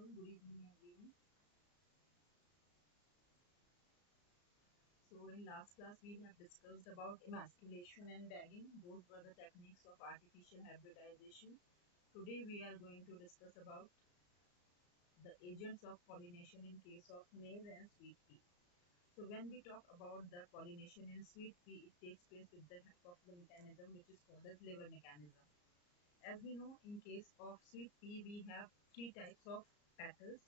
afternoon, good evening, everyone. So, in last class, we have discussed about emasculation and bagging. Both were the techniques of artificial hybridization. Today, we are going to discuss about the agents of pollination in case of maize and sweet pea. So, when we talk about the pollination in sweet pea, it takes place with the help of the mechanism which is called as lever mechanism. As we know, in case of sweet pea, we have three types of petals.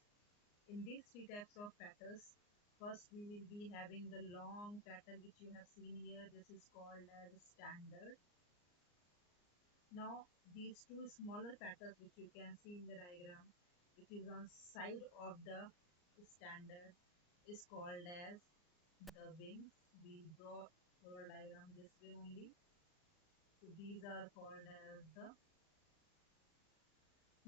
In these three types of petals, first we will be having the long petal which you have seen here. This is called as standard. Now these two smaller petals which you can see in the diagram, which is on side of the standard, is called as the wings. We draw our diagram this way only. So these are called as the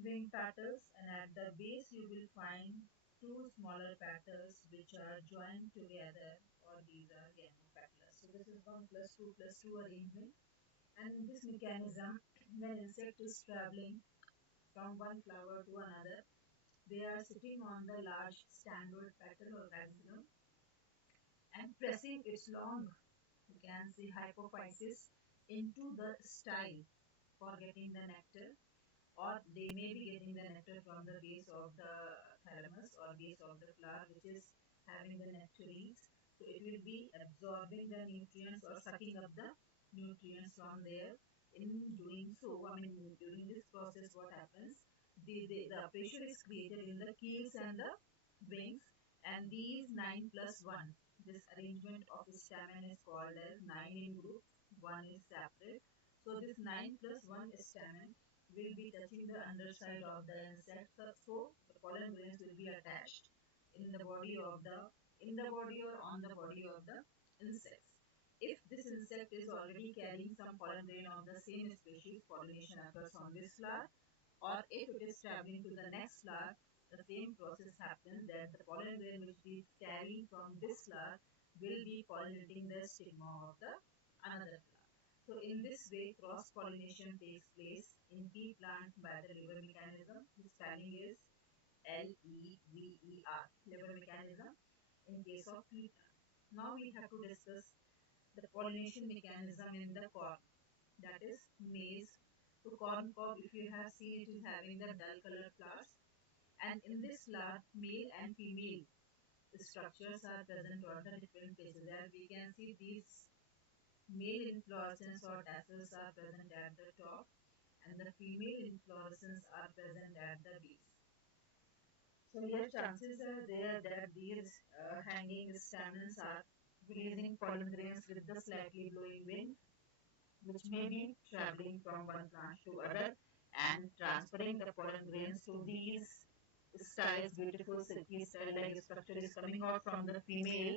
wing petals, and at the base you will find two smaller petals which are joined together, or these are gamopetals. So this is 1 plus 2 arrangement, and in this mechanism, when insect is traveling from one flower to another, they are sitting on the large standard petal or rhizome and pressing its long, you can say, hypophysis into the style for getting the nectar, or they may be getting the nectar from the base of the thalamus or base of the flower which is having the nectarines. So it will be absorbing the nutrients or sucking up the nutrients from there. In doing so, I mean, during this process, what happens? The pressure is created in the keels and the wings, and these 9 plus 1, this arrangement of stamen is called as 9 in group, 1 is separate. So this 9 plus 1 stamen will be touching the underside of the insect. So the pollen grains will be attached in the body of the or on the body of the insects. If this insect is already carrying some pollen grain of the same species, pollination occurs on this flower, or if it is traveling to the next flower, the same process happens, that the pollen grain which it is carrying from this flower will be pollinating the stigma of the another flower. So in this way, cross pollination takes place in pea plant by the lever mechanism. The spelling is LEVER, lever mechanism, in case of pea plant. Now we have to discuss the pollination mechanism in the corn, that is maize. So corn cob, if you have seen, it is having the dull colored flowers, and in this flower, male and female structures are present on the different places. As we can see, these male inflorescence or tassels are present at the top, and the female inflorescence are present at the base. So here chances are there that these hanging stamens are releasing pollen grains with the slightly blowing wind, which may be traveling from one branch to other and transferring the pollen grains to these styles, beautiful silky style-like structure is coming out from the female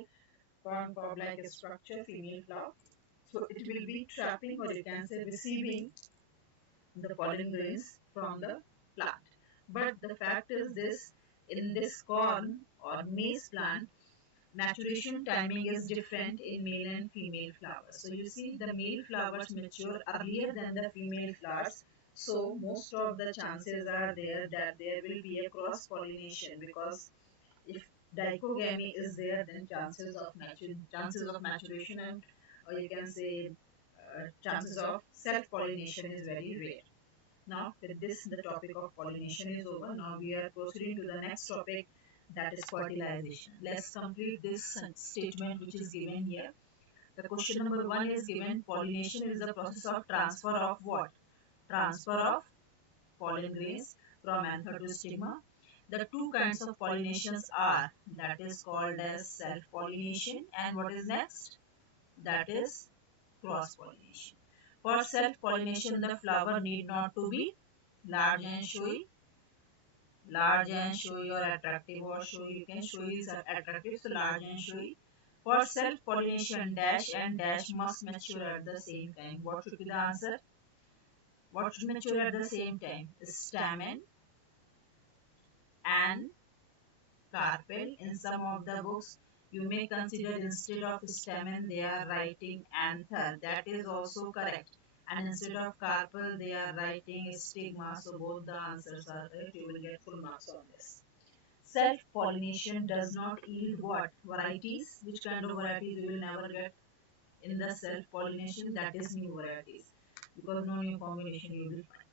corn cob-like structure, female flower. So it will be trapping, or you can say receiving, the pollen grains from the plant. But the fact is this, in this corn or maize plant, maturation timing is different in male and female flowers. So you see, the male flowers mature earlier than the female flowers. So most of the chances are there that there will be a cross pollination, because if dichogamy is there, then chances of maturation, and or you can say chances of self pollination is very rare. Now, with this, the topic of pollination is over. Now we are proceeding to the next topic, that is fertilization. Let's complete this statement which is given here. The question number 1 is given: pollination is the process of transfer of what? Transfer of pollen grains from anther to stigma. The two kinds of pollinations are, that is called as self-pollination, and what is next? That is cross-pollination. For self-pollination, the flower need not to be large and showy, or attractive, or showy, you can showy is attractive, so large and showy. For self-pollination, dash and dash must mature at the same time. What should be the answer? What should mature at the same time? Stamen and carpel. In some of the books, you may consider instead of stamen they are writing anther. That is also correct. And instead of carpel they are writing stigma. So both the answers are correct. You will get full marks on this. self-pollination does not yield what? Varieties. Which kind of varieties you will never get in the self-pollination? That is new varieties, because no new combination you will find.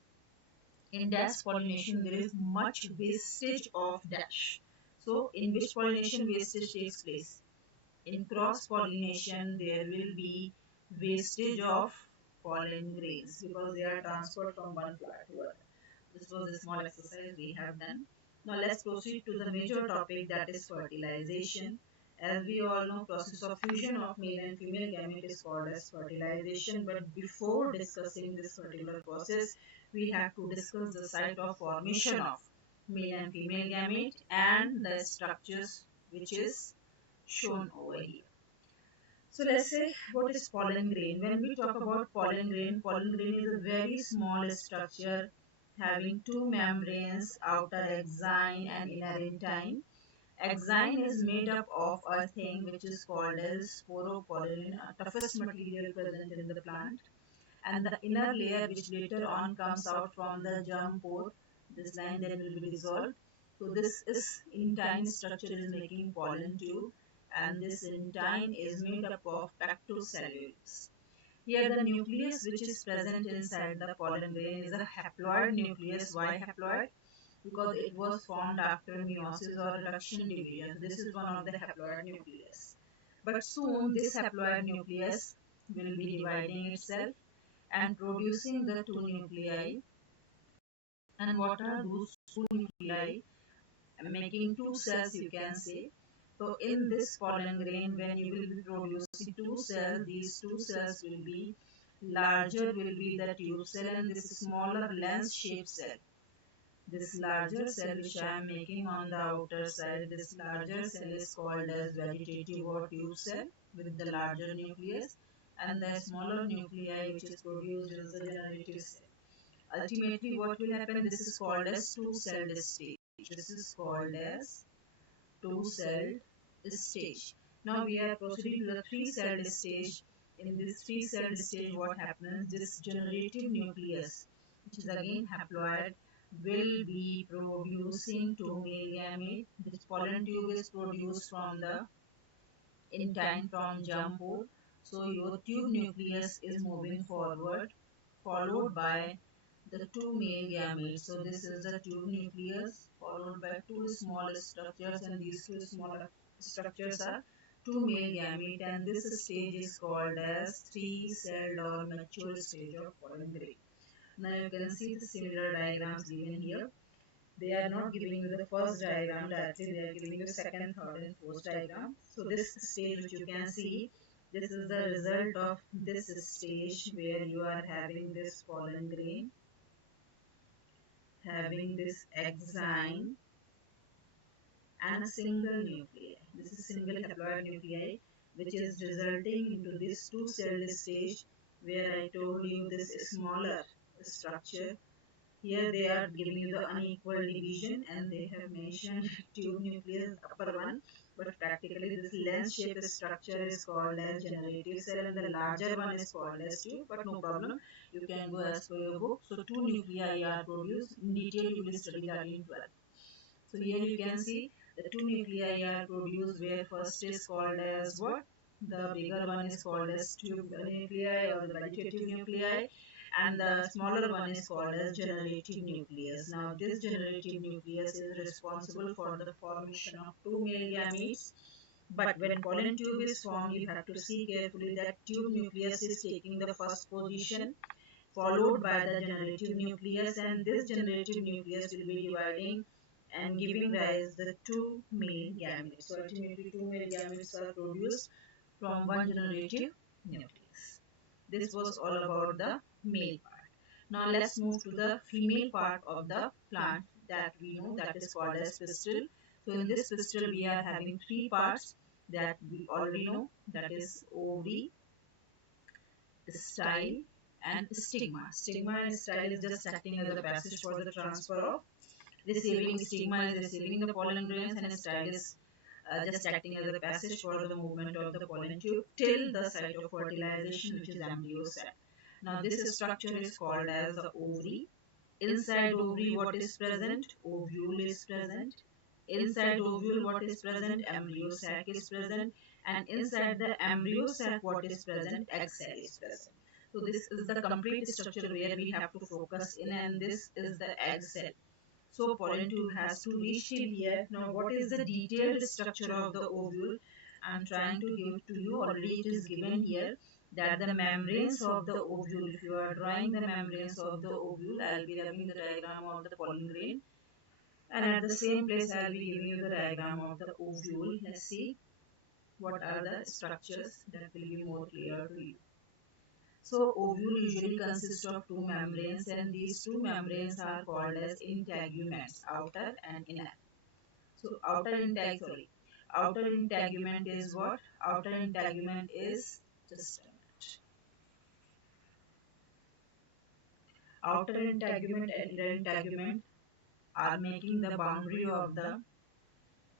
In dash pollination, there is much wastage of dash. So, in which pollination wastage takes place? In cross pollination, there will be wastage of pollen grains because they are transferred from one plant to other. This was a small exercise we have done. Now let's proceed to the major topic, that is fertilization. As we all know, process of fusion of male and female gamete is called as fertilization. But before discussing this particular process, we have to discuss the site of formation of male and female gamete and the structures which is shown over here. So let's say, what is pollen grain? When we talk about pollen grain is a very small structure having two membranes, outer exine and inner intine. Exine is made up of a thing which is called as sporopollen, a toughest material present in the plant, and the inner layer which later on comes out from the germ pore. This line then will be dissolved. So this is intine structure is making pollen tube, and this intine is made up of pectocellulose. Here the nucleus which is present inside the pollen grain is a haploid nucleus. Why haploid? Because it was formed after meiosis or reduction division. So this is one of the haploid nucleus. But soon this haploid nucleus will be dividing itself and producing the two nuclei. And what are those two nuclei? Making two cells, you can say. So in this pollen grain, when you will be producing two cells, these two cells will be larger, will be the tube cell, and this smaller lens shaped cell. This larger cell which I am making on the outer side, this larger cell is called as vegetative or tube cell with the larger nucleus, and the smaller nuclei which is produced is the generative cell. Ultimately, what will happen? This is called as two-celled stage. This is called as two-celled stage. Now we are proceeding to the three-celled stage. In this three-celled stage, what happens? This generative nucleus, which is again haploid, will be producing two male gamete. This pollen tube is produced from the intine from germ pore. So your tube nucleus is moving forward, followed by the two male gametes. So this is the tube nucleus followed by two small structures, and these two smaller structures are two male gamete, and this stage is called as three-celled or mature stage of pollen grain. Now you can see the similar diagrams given here. They are not giving you the first diagram directly, they are giving you second, third and fourth diagram. So this stage which you can see, this is the result of this stage where you are having this pollen grain, having this exine and a single nuclei. This is single haploid nuclei which is resulting into this two-celled stage where I told you this smaller structure. Here they are giving you the unequal division, and they have mentioned tube nucleus upper one, but practically this lens shaped structure is called as generative cell and the larger one is called as tube, but no problem, you can go as per your book. So two nuclei are produced. In detail you will study that in 12th. So here you can see the two nuclei are produced, where first is called as what? The bigger one is called as tube nuclei or the vegetative nuclei, and the smaller one is called as generative nucleus. Now this generative nucleus is responsible for the formation of two male gametes. But when pollen tube is formed, you have to see carefully that tube nucleus is taking the first position, followed by the generative nucleus, and this generative nucleus will be dividing and giving rise the two male gametes. So ultimately two male gametes are produced from one generative nucleus. This was all about the male part. Now let's move to the female part of the plant that we know, that is called as pistil. So in this pistil we are having three parts that we already know, that is ovary, style and stigma. Stigma and style is just acting as a passage for the transfer of receiving. Stigma is receiving the pollen grains and style is just acting as a passage for the movement of the pollen tube till the site of fertilization, which is embryo sac. Now this structure is called as the ovary. Inside ovary what is present? Ovule is present. Inside ovule what is present? Embryo sac is present, and inside the embryo sac what is present? Egg cell is present. So this is the complete structure where we have to focus in, and this is the egg cell. So pollen tube has to reach till here. Now what is the detailed structure of the ovule? I am trying to give to you. Already it is given here that the membranes of the ovule, if you are drawing the membranes of the ovule, I will be having the diagram of the pollen grain, and at the same place I will be giving you the diagram of the ovule. Let's see what are the structures that will be more clear to you. So ovule usually consists of two membranes, and these two membranes are called as integuments, outer and inner. So outer integument is what? Outer integument is, just a minute. Outer integument and inner integument are making the boundary of the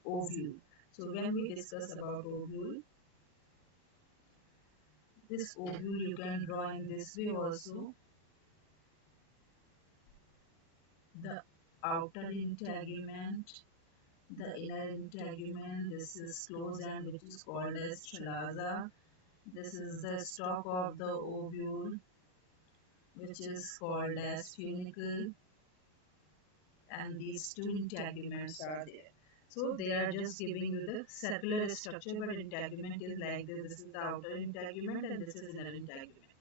ovule. So when we discuss about ovule, this ovule you can draw in this way also. The outer integument, the inner integument, this is closed end which is called as chalaza. This is the stalk of the ovule which is called as funicle, and these two integuments are there. So they are just giving you the circular structure, but integument is like this. This is the outer integument and this is inner integument.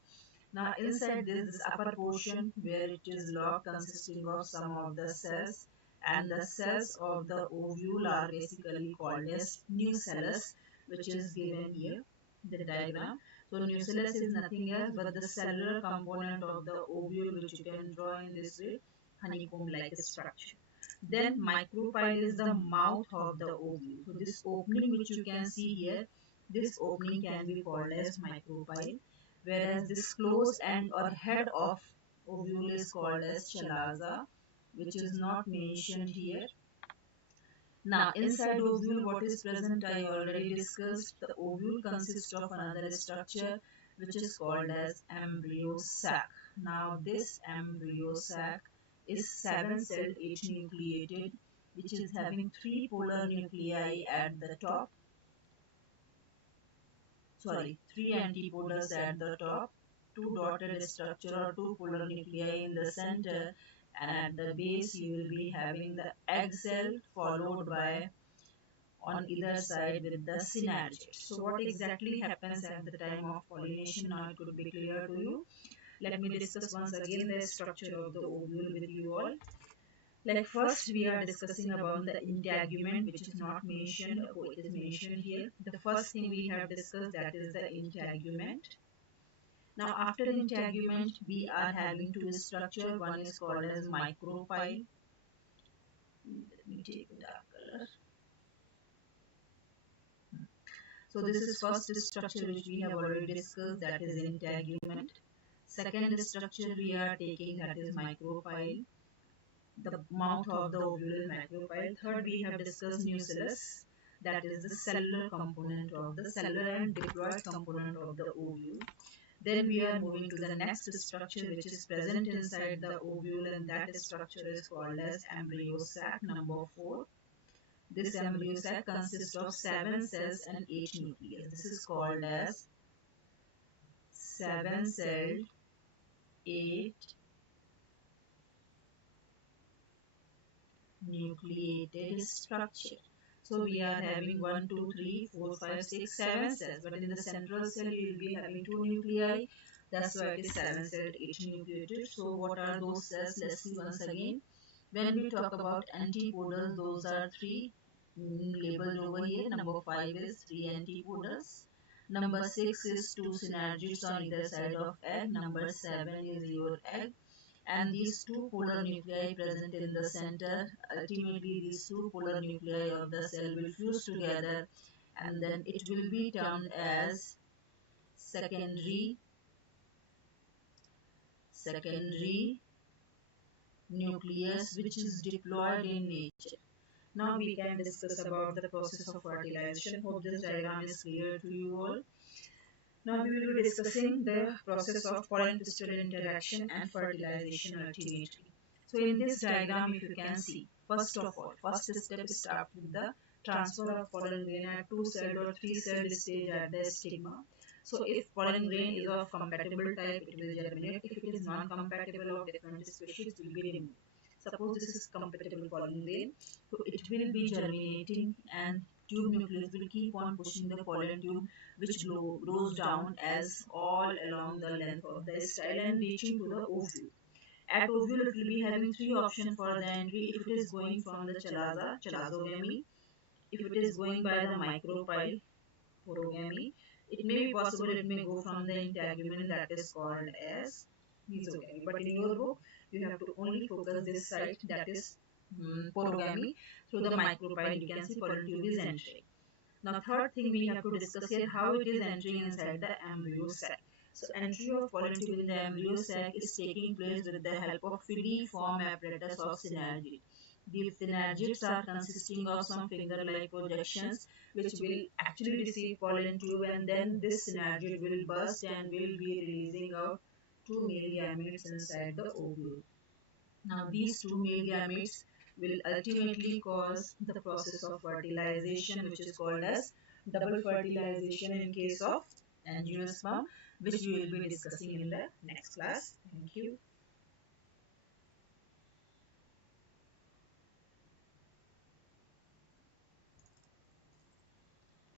Now inside this upper portion where it is locked, consisting of some of the cells, and the cells of the ovule are basically called as nucellus, which is given here, the diagram. So nucellus is nothing else but the cellular component of the ovule, which you can draw in this way, honeycomb-like structure. Then micropyle is the mouth of the ovule. So this opening which you can see here, this opening can be called as micropyle, whereas this closed end or head of ovule is called as chalaza, which is not mentioned here. Now inside ovule what is present I already discussed. The ovule consists of another structure which is called as embryo sac. Now this embryo sac is 7-celled 8-nucleated, which is having 3 polar nuclei at the top, 3 antipodals at the top, 2 dotted structure or 2 polar nuclei in the center, and at the base you will be having the egg cell followed by on either side with the synergid. So what exactly happens at the time of pollination? Now it could be clear to you. Let me discuss once again the structure of the ovule with you all. Like first we are discussing about the integument, which is not mentioned, it is mentioned here. The first thing we have discussed, that is the integument. Now after integument we are having two structure. One is called as micropyle. Let me take the dark color. So this is first structure which we have already discussed, that is integument. Second structure we are taking, that is micropyle. The mouth of the ovule is micropyle. Third we have discussed nucellus, that is the cellular component of the cellular and diploid component of the ovule. Then we are moving to the next structure which is present inside the ovule, and that structure is called as embryo sac number 4. This embryo sac consists of 7 cells and 8 nucleus. This is called as 7-celled 8 nucleated structure. So we are having 1, 2, 3, 4, 5, 6, 7 cells, but in the central cell you will be having 2 nuclei. That's why it is 7-celled 8 nucleated. So what are those cells? Let's see once again. When we talk about antipodals, those are 3 labeled over here. Number 5 is 3 antipodals. Number 6 is 2 synergids on either side of egg. Number 7 is your egg. And these 2 polar nuclei present in the center, ultimately these 2 polar nuclei of the cell will fuse together, and then it will be termed as secondary nucleus, which is diploid in nature. Now we can discuss about the process of fertilization. Hope this diagram is clear to you all. Now we will be discussing the process of pollen pistil interaction and fertilization ultimately. So in this diagram, if you can see, first of all, first step start with the transfer of pollen grain at 2-celled or 3-celled stage at the stigma. So if pollen grain is of compatible type, it will germinate. If it is non-compatible of different species, it will be removed. Suppose this is compatible pollen grain, so it will be germinating and tube nucleus will keep on pushing the pollen tube which grows down as all along the length of the style and reaching to the ovule. At ovule, it will be having three options for the entry. If it is going from the chalazogamy, if it is going by the micropyle, porogamy, it may be possible it may go from the integument, that is called as mesogamy. But in your book, you have to only focus this site, that is porogamy. Through the micropyle, you can see pollen tube is entering. Now, third thing we have to discuss here, how it is entering inside the embryo sac. So entry of pollen tube in the embryo sac is taking place with the help of filiform apparatus of synergid. The synergids are consisting of some finger-like projections which will actually receive pollen tube, and then this synergid will burst and will be releasing out two male gametes inside the ovule. Now these two male gametes will ultimately cause the process of fertilization, which is called as double fertilization in case of angiosperm, which we will be discussing in the next class. Thank you.